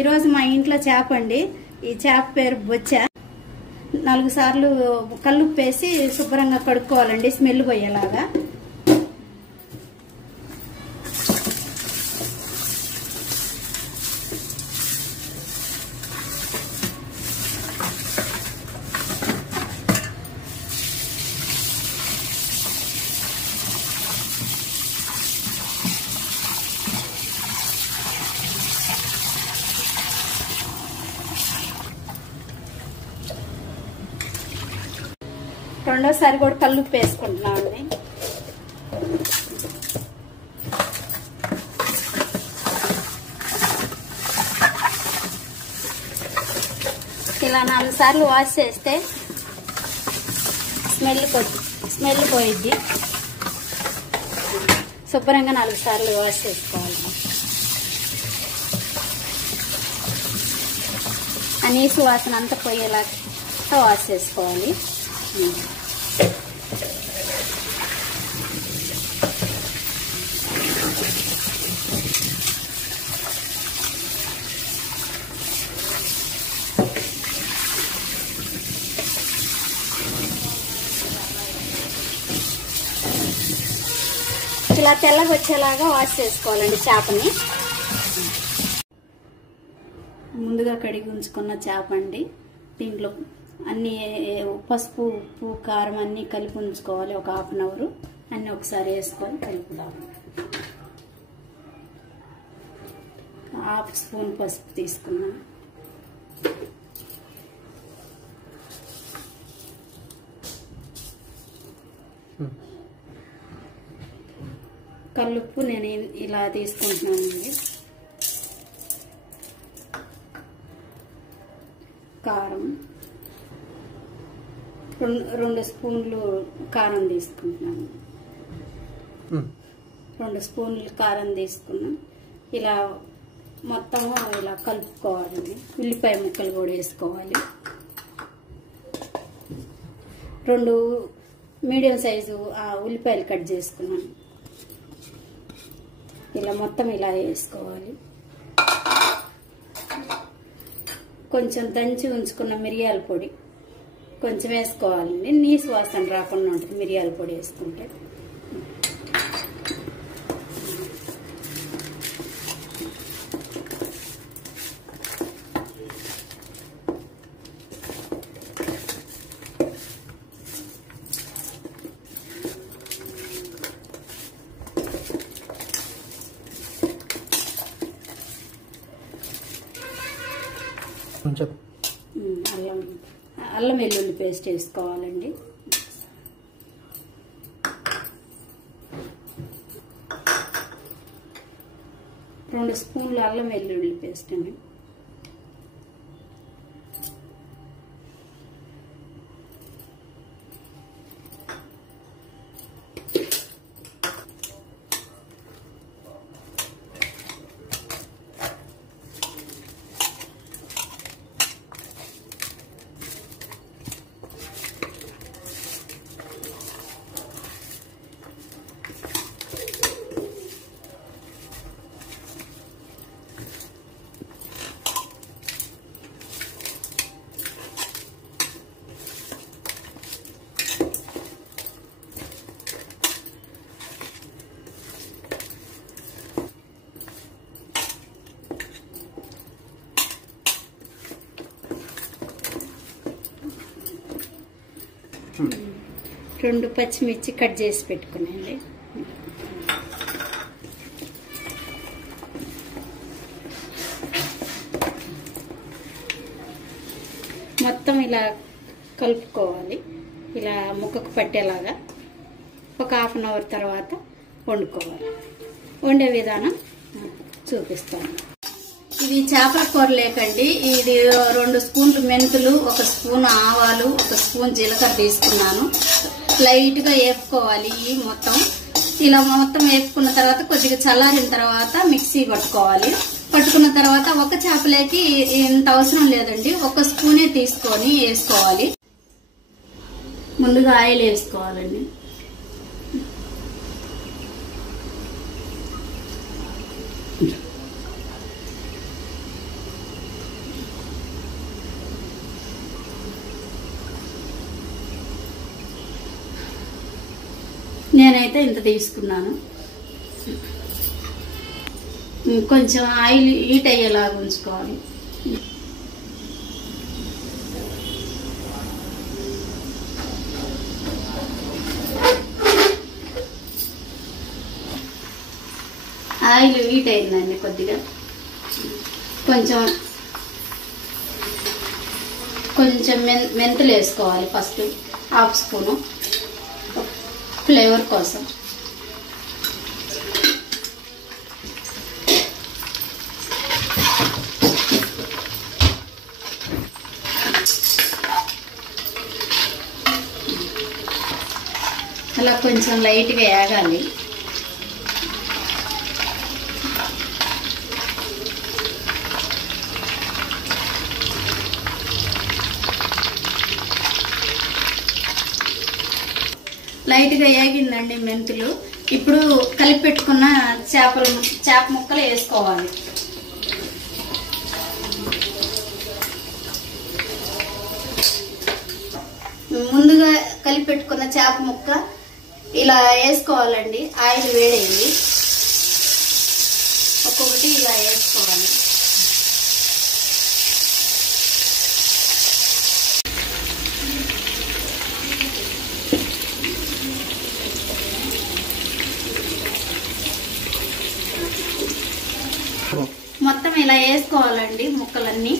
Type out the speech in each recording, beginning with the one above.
ఈరోజు మా ఇంట్లో చేప అండి. ఈ చేప పేరు బొచ్చ. 4 సార్లు కల్లుప్పు వేసి శుభ్రంగా కడుక్కోవాలండి, స్మెల్ పోయేలాగా. రెండోసారి కూడా కల్లుప్పు వేసుకుంటున్నామండి. ఇలా 4 సార్లు వాష్ చేస్తే స్మెల్ పోయిద్ది. శుభ్రంగా 4 సార్లు వాష్ చేసుకోవాలి. ఆ నీసు వాసన అంతా పోయేలాగా వాష్ చేసుకోవాలి. ఇలా తెల్లగా వచ్చేలాగా వాష్ చేసుకోవాలండి చేపని. ముందుగా కడిగి ఉంచుకున్న చేప అండి. దీంట్లో అన్ని పసుపు, ఉప్పు, కారం అన్నీ కలిపి ఉంచుకోవాలి. ఒక 1/2 అవర్ అన్నీ ఒకసారి వేసుకొని కలుపుదాం. 1/2 స్పూన్ పసుపు తీసుకున్నాం. కల్లుప్పు నేను ఇలా తీసుకుంటున్నానండి. కారం 2 స్పూన్లు కారం తీసుకుంటున్నాను. 2 స్పూన్లు కారం తీసుకున్నాం. ఇలా మొత్తము ఇలా కలుపుకోవాలండి. ఉల్లిపాయ ముక్కలు కూడా వేసుకోవాలి. 2 మీడియం సైజు ఉల్లిపాయలు కట్ చేసుకున్నాను. ఇలా మొత్తం ఇలా వేసుకోవాలి. కొంచెం దంచి ఉంచుకున్న మిరియాల పొడి కొంచెం వేసుకోవాలండి. నీసు వాసన రాకుండా ఉంటుంది మిరియాల పొడి వేసుకుంటే. అల్లం వెల్లుల్లి పేస్ట్ వేసుకోవాలండి. రెండు స్పూన్లు అల్లం వెల్లుల్లి పేస్ట్ అండి. రెండు పచ్చిమిర్చి కట్ చేసి పెట్టుకున్నాండి. మొత్తం ఇలా కలుపుకోవాలి. ఇలా ముక్కకు పట్టేలాగా ఒక 1/2 అవర్ తర్వాత వండుకోవాలి. వండే విధానం చూపిస్తాను. ఇది చేపల కూర లేకండి. ఇది 2 స్పూన్లు మెంతులు, 1 స్పూన్ ఆవాలు, 1 స్పూన్ జీలకర్ర తీసుకున్నాను. లైట్ గా వేపుకోవాలి. మొత్తం ఇలా మొత్తం వేపుకున్న తర్వాత కొద్దిగా చల్లారిన తర్వాత మిక్సీ పట్టుకోవాలి. పట్టుకున్న తర్వాత ఒక చేపలేకి ఇంత అవసరం లేదండి, 1 స్పూనే తీసుకొని వేసుకోవాలి. ముందుగా ఆయిల్ వేసుకోవాలండి. అయితే ఇంత తీసుకున్నాను. కొంచెం ఆయిల్ హీట్ అయ్యేలాగా ఉంచుకోవాలి. ఆయిల్ హీట్ అయిందండి. కొద్దిగా కొంచెం మెంతులు వేసుకోవాలి. ఫస్ట్ హాఫ్ స్పూను ఫ్లేవర్ కోసం. అలా కొంచెం లైట్గా వేగాలి. లైట్గా వేగిందండి మెంతులు. ఇప్పుడు కలిపి పెట్టుకున్న చేప ముక్కలు వేసుకోవాలి. ముందుగా కలిపి పెట్టుకున్న చేప ముక్క ఇలా వేసుకోవాలండి. ఆయిల్ వేడైంది. ఒక్కొక్కటి ఇలా వేసుకోవాలి. మొత్తం ఇలా వేసుకోవాలండి ముక్కలన్నీ.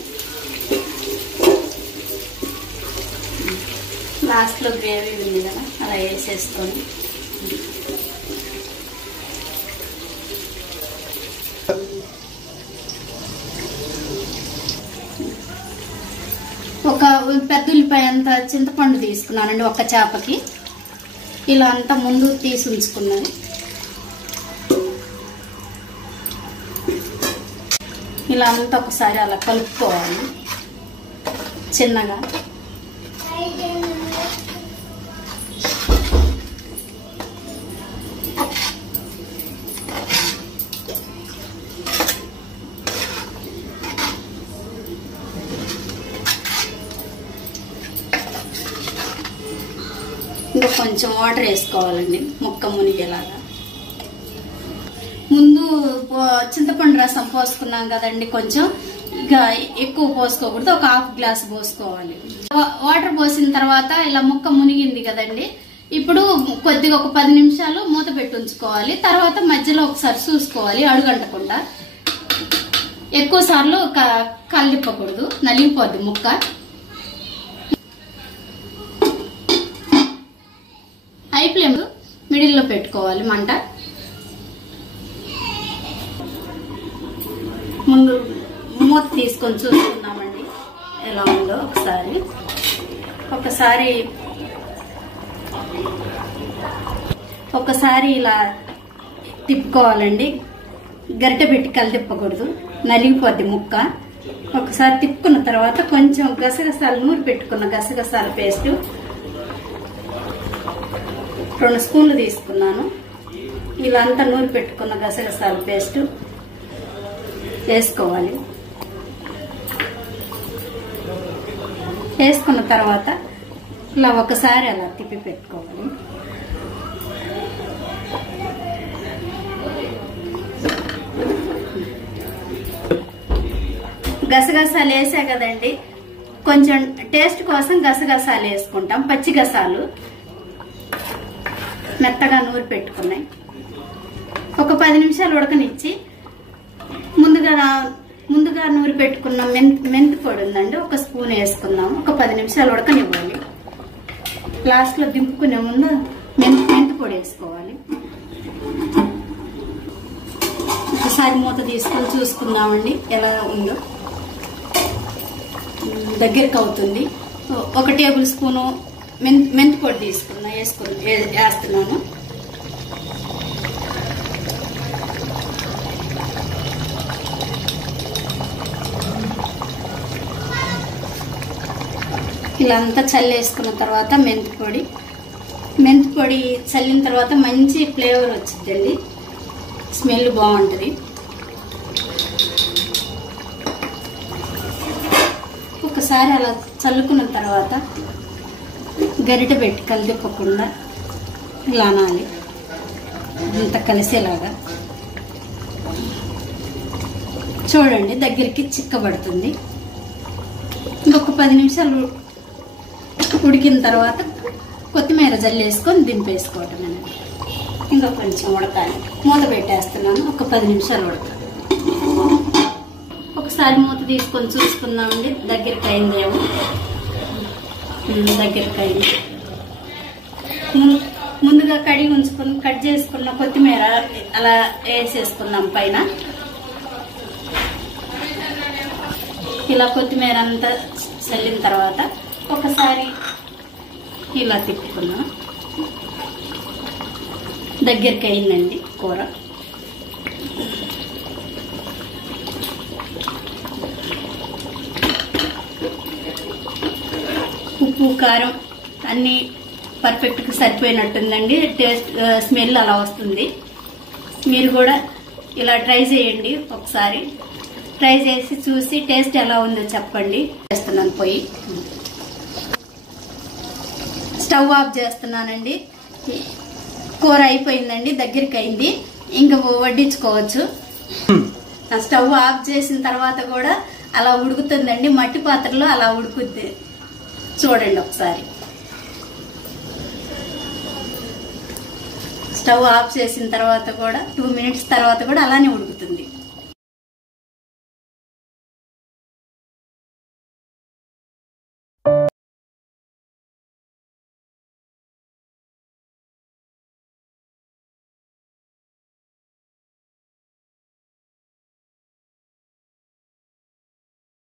లాస్ట్లో గ్రేవీ ఉంది కదా అలా వేసేసుకొని ఒక పెద్ద ఉల్లిపాయ అంత చింతపండు తీసుకున్నానండి ఒక చేపకి. ఇలా అంతా ముందు తీసి ఉంచుకున్నాను. ఇలా అంతా ఒకసారి అలా కలుపుకోవాలి చిన్నగా. ఇంకా కొంచెం వాటర్ వేసుకోవాలండి ముక్క మునిగేలాగా. ముందు చింతపండు రసం పోసుకున్నాం కదండి, కొంచెం ఇక ఎక్కువ పోసుకోకూడదు. ఒక హాఫ్ గ్లాస్ పోసుకోవాలి. వాటర్ పోసిన తర్వాత ఇలా ముక్క మునిగింది కదండి. ఇప్పుడు కొద్దిగా ఒక 10 నిమిషాలు మూత పెట్టి ఉంచుకోవాలి. తర్వాత మధ్యలో ఒకసారి చూసుకోవాలి అడుగంటకుండా. ఎక్కువ సార్లు కలిపకూడదు, నలిగిపోద్ది ముక్క. హై ఫ్లేమ్ మిడిల్ లో పెట్టుకోవాలి మంట. ముందు మూత తీసుకొని చూసుకుందామండి ఎలా ఉందో. ఒకసారి ఇలా తిప్పుకోవాలండి. గరిటె పెట్టి తిప్పకూడదు, నలిగిపోద్ది ముక్క. ఒకసారి తిప్పుకున్న తర్వాత కొంచెం గసగసాలు నూరి పెట్టుకున్న గసగసాల పేస్ట్ 2 స్పూన్లు తీసుకున్నాను. ఇలా అంతా నూరి పెట్టుకున్న గసగసాల పేస్ట్ వేసుకోవాలి. వేసుకున్న తర్వాత ఇలా ఒకసారి అలా తిప్పి పెట్టుకోవాలి. గసగసాలు వేసా కదండి, కొంచెం టేస్ట్ కోసం గసగసాలు వేసుకుంటాం. పచ్చి గసాలు మెత్తగా నూరి పెట్టుకున్నాయి. ఒక 10 నిమిషాలు ఉడకనిచ్చి ముందుగా నూరి పెట్టుకున్న మెంతి పొడి ఉందండి, 1 స్పూన్ వేసుకుందాం. ఒక 10 నిమిషాలు ఉడకనివ్వాలి. లాస్ట్ లో దింపుకునే ముందు మెంతి పొడి వేసుకోవాలి. ఒకసారి మూత తీసుకొని చూసుకుందామండి ఎలా ఉందో. దగ్గరికి అవుతుంది. 1 టేబుల్ స్పూను మెంతి పొడి వేస్తున్నాను. ఇలా అంతా చల్లేసుకున్న తర్వాత మెంతి పొడి చల్లిన తర్వాత మంచి ఫ్లేవర్ వచ్చిందండి, స్మెల్ బాగుంటుంది. ఒకసారి అలా చల్లుకున్న తర్వాత గరిటె పెట్టి కలిదిప్పకుండా ఇలా అనాలి. ఇంత కలిసేలాగా చూడండి. దగ్గరికి చిక్కబడుతుంది. ఇంకొక 10 నిమిషాలు ఉడికిన తర్వాత కొత్తిమీర జల్లేసుకొని దింపేసుకోవటమేనండి. ఇంకా కొంచెం ఉడకాలి. మూత పెట్టేస్తున్నాను. ఒక 10 నిమిషాలు ఉడకాలి. ఒకసారి మూత తీసుకొని చూసుకుందామండి. దగ్గరికి అయిందేమో. దగ్గరికి అయింది. ముందుగా కడిగి ఉంచుకుని కట్ చేసుకున్న కొత్తిమీర అలా వేసేసుకుందాం పైన. ఇలా కొత్తిమీర అంతా చల్లిన తర్వాత ఒకసారి ఇలా తిప్పుకున్నాం. దగ్గరికి అయిందండి కూర. ఉప్పు కారం అన్నీ పర్ఫెక్ట్గా సరిపోయినట్టుందండి. టేస్ట్ స్మెల్ అలా వస్తుంది. మీరు కూడా ఇలా ట్రై చేయండి. ఒకసారి ట్రై చేసి చూసి టేస్ట్ ఎలా ఉందో చెప్పండి. చేస్తున్నాను పొయ్యి. స్టవ్ ఆఫ్ చేస్తున్నానండి. కూర అయిపోయిందండి. దగ్గరికి అయింది. ఇంకా వడ్డించుకోవచ్చు. స్టవ్ ఆఫ్ చేసిన తర్వాత కూడా అలా ఉడుకుతుందండి. మట్టి పాత్రలో అలా ఉడుకుద్ది. చూడండి ఒకసారి. స్టవ్ ఆఫ్ చేసిన తర్వాత కూడా 2 మినిట్స్ తర్వాత కూడా అలానే ఉడుకుతుంది.